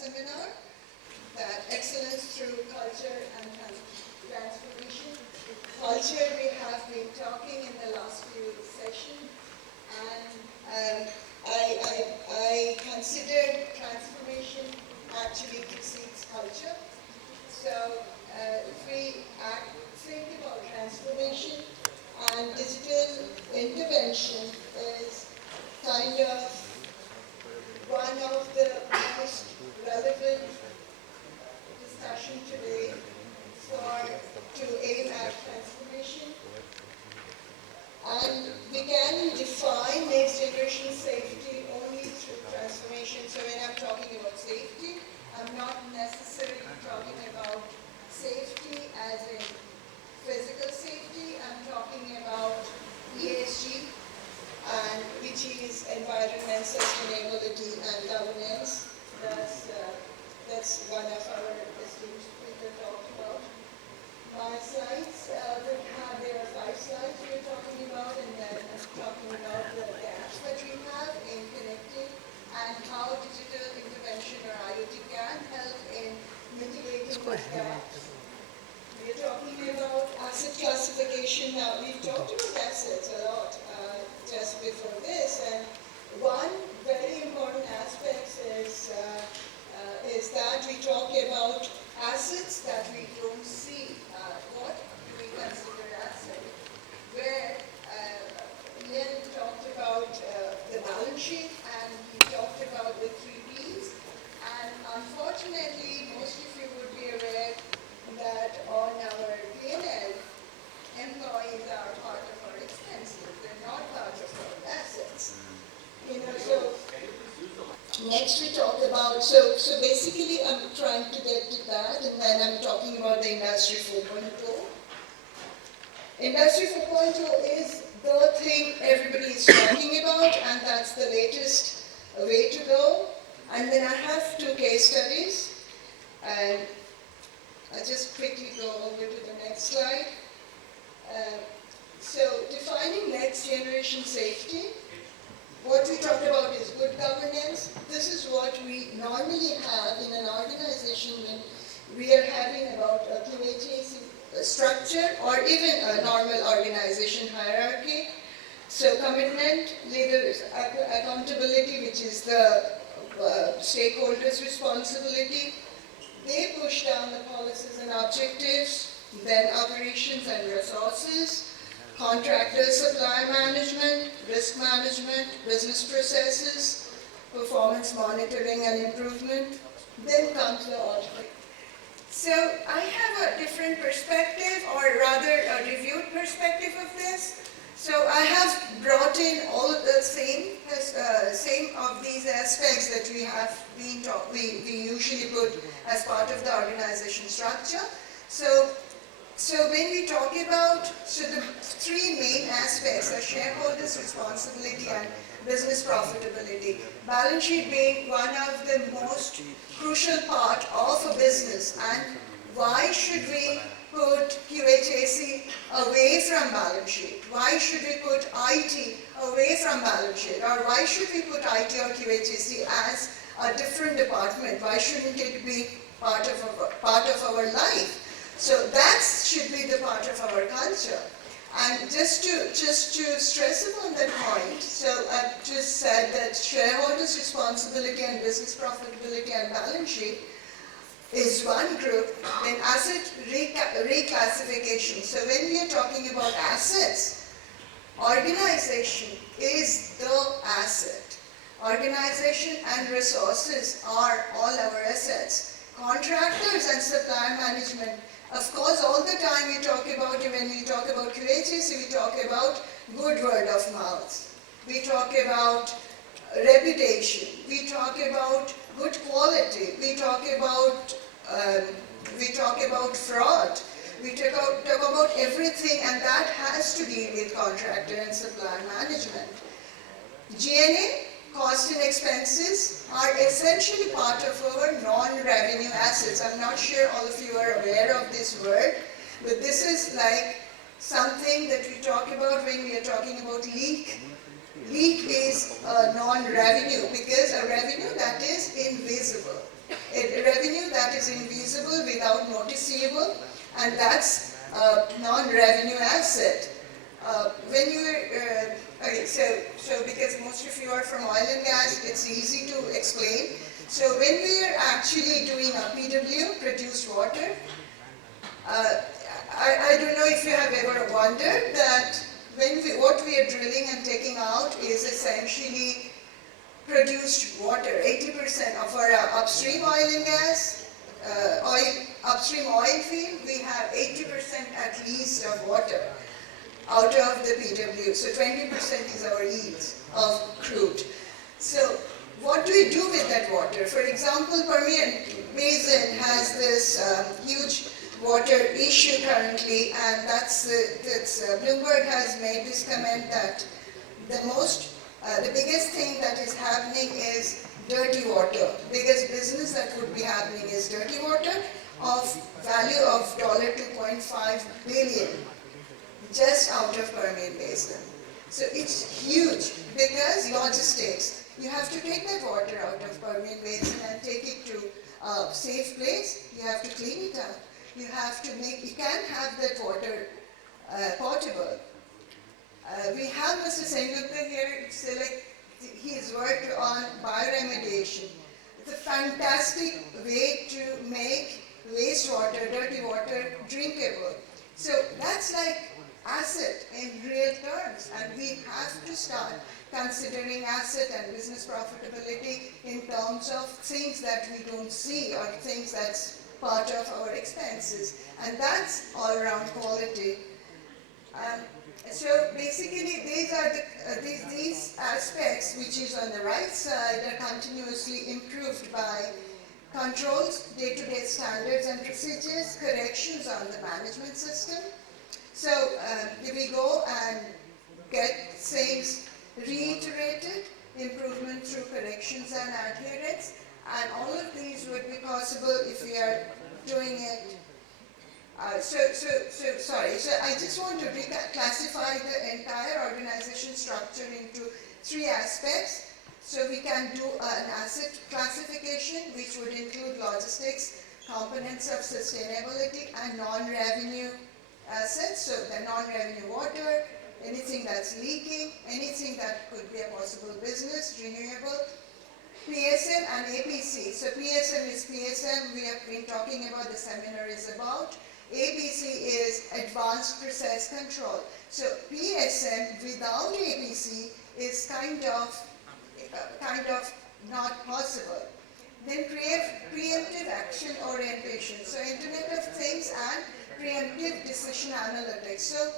seminar, that excellence through culture and transformation. Culture we have been talking in the last few sessions, and I consider transformation actually precedes culture. So if we think about transformation, and digital intervention is kind of one of the most relevant discussion today to aim at transformation. And we can define next generation safety only through transformation. So when I'm talking about safety, I'm not necessarily talking about safety as in physical safety. I'm talking about ESG, and which is environment, sustainability, and governance. That's one of our esteemed speakers talked about. My slides, there are 5 slides we're talking about, and then I'm talking about the gaps that we have in connecting and how digital intervention or IoT can help in mitigating these gaps. We're talking about asset classification now. We've talked about assets a lot just before this, and one very important aspect is that we talk about assets that we don't see. What do we consider asset? Where Ian talked about the balance sheet, and he talked about the 3 Ps, and unfortunately, most of you would be aware that on our P&L, employees are part of our expenses. They're not part of our assets. So next we talk about, so basically I'm trying to get to that, and then I'm talking about the Industry 4.0. Industry 4.0 is the thing everybody is talking about, and that's the latest way to go. And then I have 2 case studies, and I'll just quickly go over to the next slide. So defining next generation safety, what we talk about is good governance. This is what we normally have in an organization when we are having about a QHAC structure or even a normal organization hierarchy. So commitment, leaders, accountability, which is the stakeholders' responsibility. They push down the policies and objectives, then operations and resources, contractor supply management, risk management, business processes, performance monitoring and improvement, then comes the audit. So I have a different perspective, or rather a reviewed perspective of this. So I have brought in all of the same of these aspects that we have been we usually put as part of the organization structure. So when we talk about, the 3 main aspects are shareholders' responsibility and business profitability. Balance sheet being one of the most crucial part of a business, and why should we put QHAC away from balance sheet? Why should we put IT away from balance sheet? Or why should we put IT or QHAC as a different department? Why shouldn't it be part of our life? So that should be the part of our culture. And just to stress upon that point, so I've just said that shareholders' responsibility and business profitability and balance sheet is one group, then asset reclassification. So when we are talking about assets, organization is the asset. Organization and resources are all our assets. Contractors and supply management, of course, all the time we talk about, when we talk about QHAC, we talk about good word of mouth. We talk about reputation. We talk about good quality. We talk about fraud. We talk about everything, and that has to deal with contractor and supply management. G&A, cost and expenses, are essentially part of our non-revenue assets. I'm not sure all of you are aware of this word, but this is like something that we talk about when we are talking about leak. Leak is a non-revenue, because a revenue that is invisible. a revenue that is invisible without noticeable, and that's a non-revenue asset. When you okay, so because most of you are from oil and gas, it's easy to explain. So when we are actually doing a PW, produced water, I don't know if you have ever wondered that what we are drilling and taking out is essentially produced water. 80% of our upstream oil and gas, upstream oil field, we have 80% at least of water out of the PW. So 20% is our yields of crude. So what do we do with that water? For example, Permian Basin has this huge water issue currently, and Bloomberg has made this comment that the biggest thing that is happening is dirty water. Biggest business that would be happening is dirty water of value of $2.5 billion just out of Permian Basin. So it's huge because logistics. You have to take that water out of Permian Basin and take it to a safe place. You have to clean it up. You can't have that water potable. We have Mr. Sengupta here, he's worked on bioremediation. It's a fantastic way to make wastewater, dirty water, drinkable. So that's like asset in real terms, and we have to start considering asset and business profitability in terms of things that we don't see or things that's part of our expenses, and that's all around quality. So basically these are these aspects which is on the right side are continuously improved by controls, day-to-day standards and procedures, corrections on the management system. So we go and get things reiterated, improvement through corrections and adherence, and all of these would be possible if we are doing it. So I just want to reclassify the entire organization structure into three aspects. So we can do an asset classification, which would include logistics, components of sustainability, and non-revenue assets. So the non-revenue water, anything that's leaking, anything that could be a possible business, renewable, PSM and APC. So PSM is PSM, we have been talking about, the seminar is about. APC is Advanced Process Control. So PSM without APC is kind of not possible. Then preemptive action orientation. So Internet of Things and preemptive decision analytics. So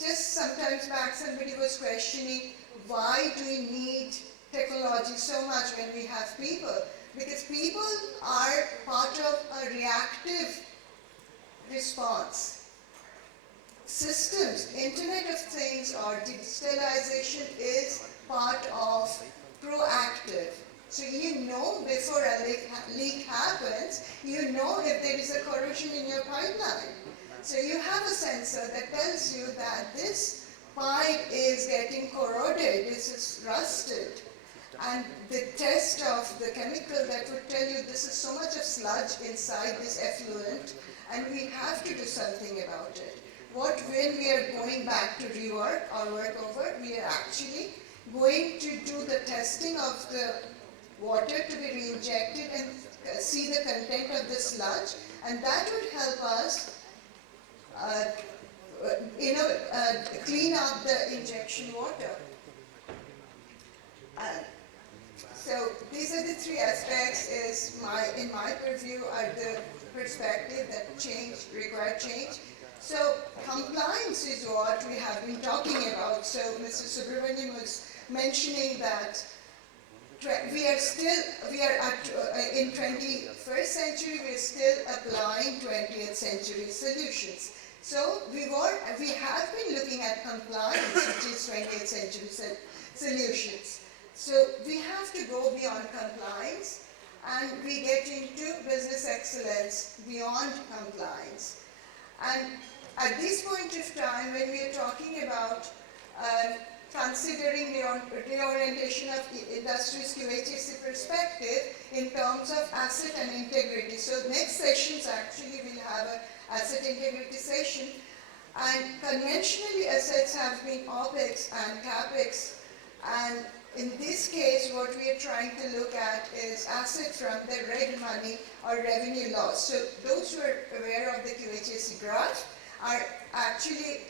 just sometimes back somebody was questioning, why do we need technology so much when we have people? Because people are part of a reactive response. Systems, Internet of Things or digitalization is part of proactive. So you know before a leak happens, you know if there is a corrosion in your pipeline. So you have a sensor that tells you that this pipe is getting corroded, this is rusted. And the test of the chemical that would tell you this is so much of sludge inside this effluent, and we have to do something about it. When we are going back to rework or work over, we are actually going to do the testing of the water to be reinjected and see the content of the sludge, and that would help us clean up the injection water. So these are the three aspects in my purview are the perspective that require change. So compliance is what we have been talking about. So Mr. Subramanian was mentioning that we are in 21st century, we are still applying 20th century solutions. So we have been looking at compliance, which is 20th century solutions. So we have to go beyond compliance, and we get into business excellence beyond compliance. And at this point of time, when we are talking about considering the reorientation of the industry's QHSE perspective in terms of asset and integrity. So next sessions actually will have an asset integrity session. And conventionally assets have been OPEX and CAPEX, and in this case what we are trying to look at is asset from the red money or revenue loss. So those who are aware of the QHSE graph are actually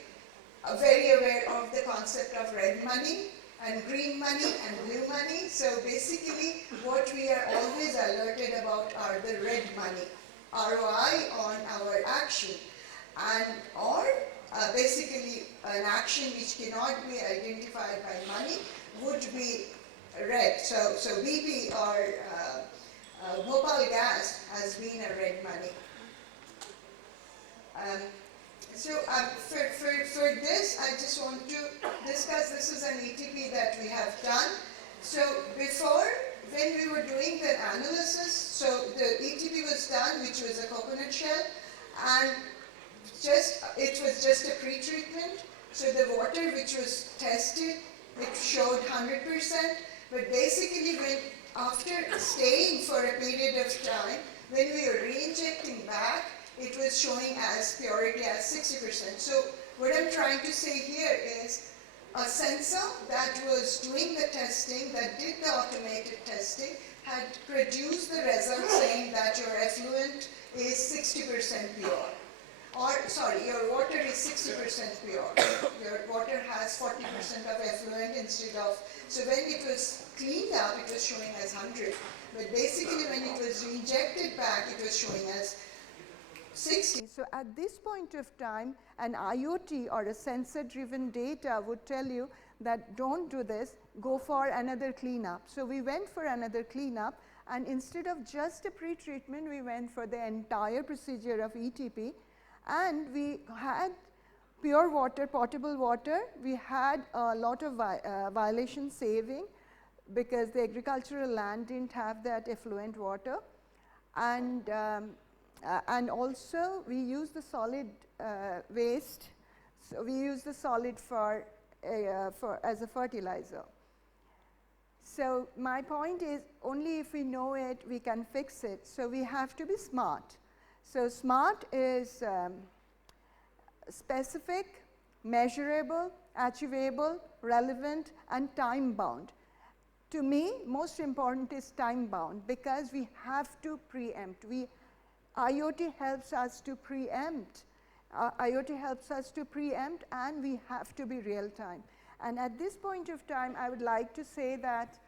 very aware of the concept of red money and green money and blue money. So basically what we are always alerted about are the red money, ROI on our action, and or basically an action which cannot be identified by money would be red. So BP or Bhopal gas has been a red money. For this, I just want to discuss, this is an ETP that we have done. So before, when we were doing the analysis, so the ETP was done, which was a coconut shell, and it was just a pre-treatment. So the water which was tested, it showed 100%, but basically after staying for a period of time, when we were re-injecting back, it was showing as purity as 60%. So what I'm trying to say here is a sensor that was doing the testing, that did the automated testing, had produced the result saying that your effluent is 60% pure. Or, sorry, your water is 60% pure. Your water has 40% of effluent instead of, so when it was cleaned up, it was showing as 100. But basically when it was reinjected back, it was showing as 60. So at this point of time, an IoT or a sensor-driven data would tell you that don't do this, go for another cleanup. So we went for another cleanup, and instead of just a pre-treatment, we went for the entire procedure of ETP. And we had pure water, potable water. We had a lot of violation saving because the agricultural land didn't have that effluent water. And also we use the solid waste. So we use the solid as a fertilizer. So my point is, only if we know it, we can fix it. So we have to be smart. So SMART is specific, measurable, achievable, relevant, and time bound. To me, most important is time bound, because we have to preempt. IoT helps us to preempt. IoT helps us to preempt, and we have to be real time. And at this point of time, I would like to say that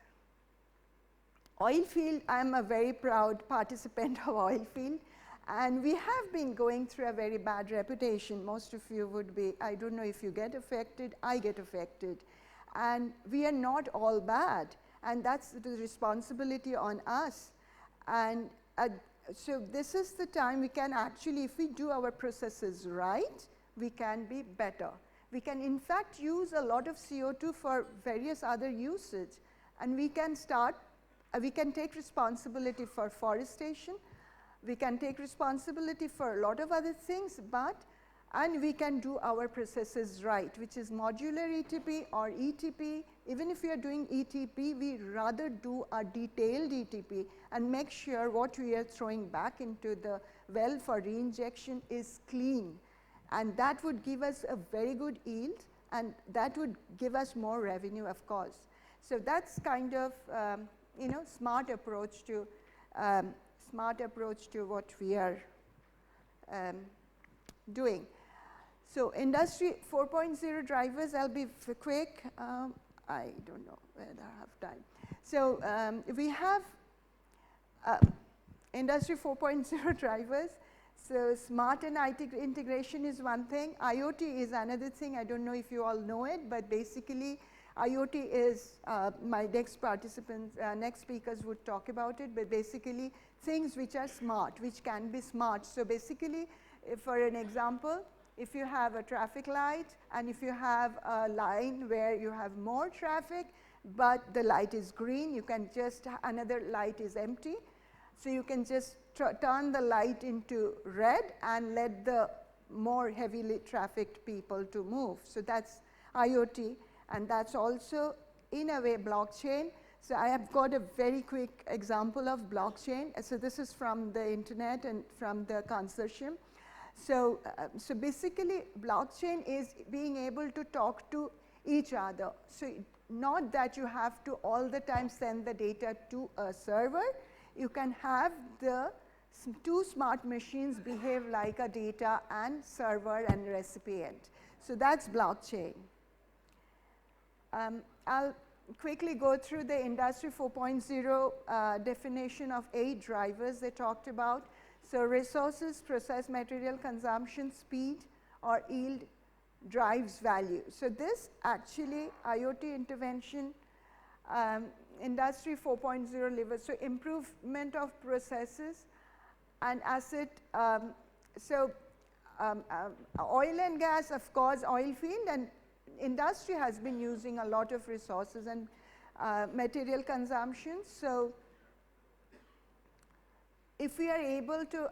oil field, I'm a very proud participant of oil field. And we have been going through a very bad reputation. Most of you would be, I don't know if you get affected, I get affected. And we are not all bad. And that's the responsibility on us. And so this is the time we can actually, if we do our processes right, we can be better. We can in fact use a lot of CO2 for various other usage. And we can take responsibility for forestation. We can take responsibility for a lot of other things, and we can do our processes right, which is modular ETP or ETP. Even if we are doing ETP, we rather do a detailed ETP and make sure what we are throwing back into the well for reinjection is clean. And that would give us a very good yield, and that would give us more revenue, of course. So that's kind of, smart approach to what we are doing. So industry 4.0 drivers, I'll be quick. I don't know whether I have time. So we have industry 4.0 drivers. So smart and IT integration is one thing. IoT is another thing. I don't know if you all know it, but basically IoT is, my next participants, next speakers would talk about it, but basically things which are smart, which can be smart. So basically, for an example, if you have a traffic light and if you have a line where you have more traffic, but the light is green, you can just, another light is empty. So you can just turn the light into red and let the more heavily trafficked people to move. So that's IoT. and that's also in a way blockchain. So I have got a very quick example of blockchain. So this is from the internet and from the consortium. So, so basically blockchain is being able to talk to each other. So not that you have to all the time send the data to a server, you can have the two smart machines behave like a data and server and recipient. So that's blockchain. I'll quickly go through the Industry 4.0 definition of 8 drivers they talked about. So resources, process, material consumption, speed or yield drives value. So this actually IoT intervention, Industry 4.0 levers, so improvement of processes and asset. Oil and gas, of course, oil field and industry has been using a lot of resources and material consumption. So if we are able to,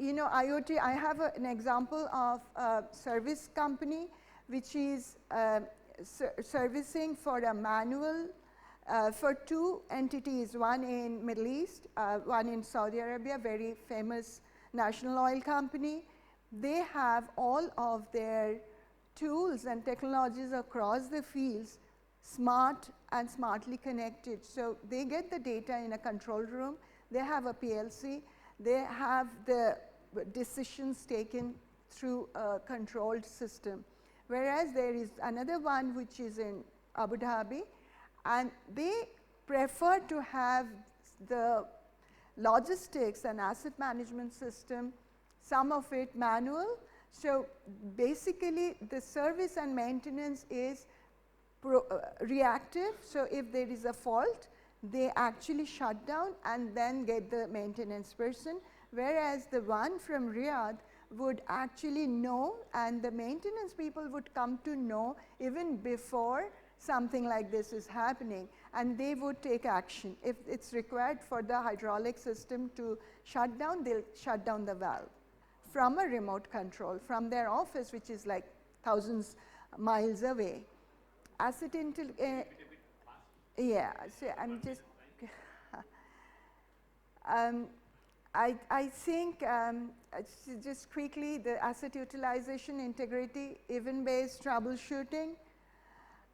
IoT, I have an example of a service company which is servicing for a manual for 2 entities, one in Middle East, one in Saudi Arabia, very famous national oil company. They have all of their tools and technologies across the fields smart and smartly connected. So they get the data in a control room, they have a PLC, they have the decisions taken through a controlled system. Whereas there is another one which is in Abu Dhabi, and they prefer to have the logistics and asset management system, some of it manual. So basically the service and maintenance is reactive. So if there is a fault, they actually shut down and then get the maintenance person, whereas the one from Riyadh would actually know, and the maintenance people would come to know even before something like this is happening, and they would take action. If it's required for the hydraulic system to shut down, they'll shut down the valve from a remote control from their office, which is like thousands miles away. Asset yeah, so I'm just I think just quickly, the asset utilization, integrity, event-based troubleshooting,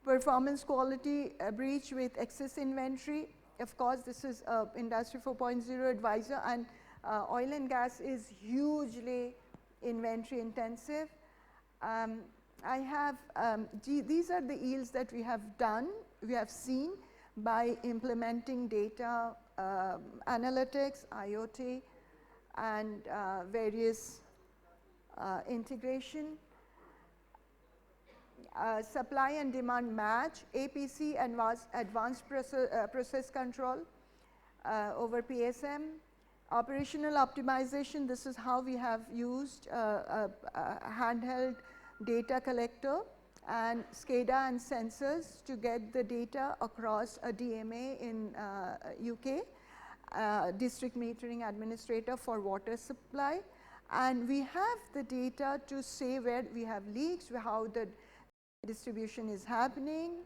performance quality breach with excess inventory. Of course, this is Industry 4.0 advisor, and oil and gas is hugely inventory intensive. I have, these are the yields that we have done, we have seen by implementing data analytics, IoT, and various integration. Supply and demand match, APC, advanced process control over PSM. Operational optimization, this is how we have used a handheld data collector and SCADA and sensors to get the data across a DMA in UK, district metering administrator for water supply. And we have the data to say where we have leaks, how the distribution is happening,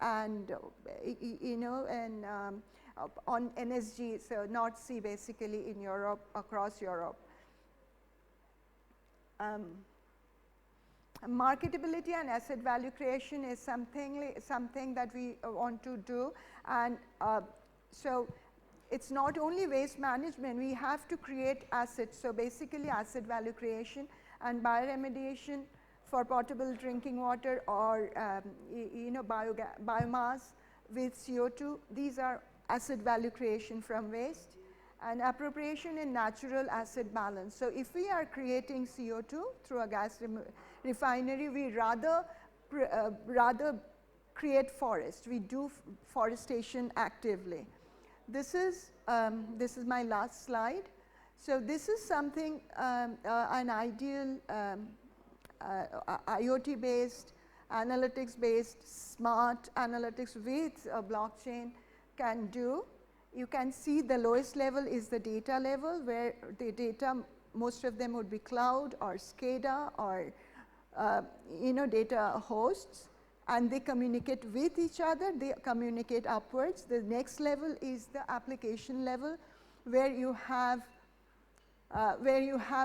and and on NSG, so North Sea basically in Europe, across Europe. Marketability and asset value creation is something that we want to do, and so it's not only waste management, we have to create assets. So basically asset value creation and bioremediation for potable drinking water or biomass with CO2, these are asset value creation from waste. And appropriation in natural asset balance. So if we are creating CO2 through a gas refinery, we rather create forest. We do forestation actively. This is my last slide. So this is something an ideal IoT based, analytics based, smart analytics with a blockchain can do. You can see the lowest level is the data level, where the data, most of them would be cloud or SCADA or data hosts, and they communicate with each other, they communicate upwards. The next level is the application level, where you have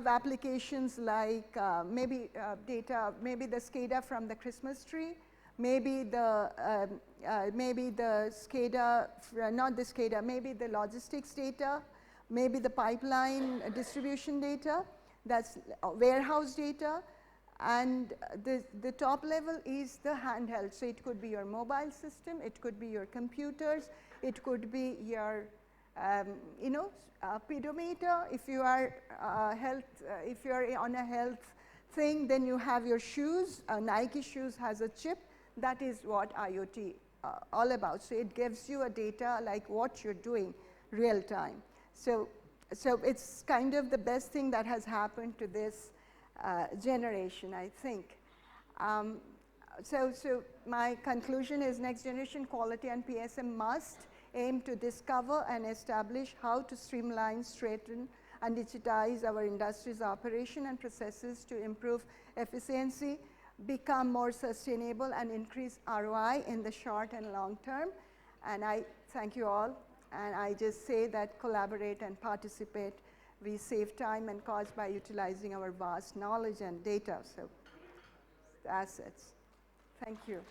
applications like maybe data, maybe the SCADA from the Christmas tree, maybe the SCADA, not the SCADA, maybe the logistics data, maybe the pipeline distribution data, that's warehouse data, and the top level is the handheld. So it could be your mobile system, it could be your computers, it could be your pedometer. If you are if you are on a health thing, then you have your shoes. Nike shoes has a chip. That is what IoT all about. So it gives you a data like what you're doing real time. So it's kind of the best thing that has happened to this generation, I think. So my conclusion is next generation quality and PSM must aim to discover and establish how to streamline, straighten, and digitize our industry's operation and processes to improve efficiency, become more sustainable, and increase ROI in the short and long term. And I thank you all, and I just say that collaborate and participate. We save time and cost by utilizing our vast knowledge and data, so assets. Thank you.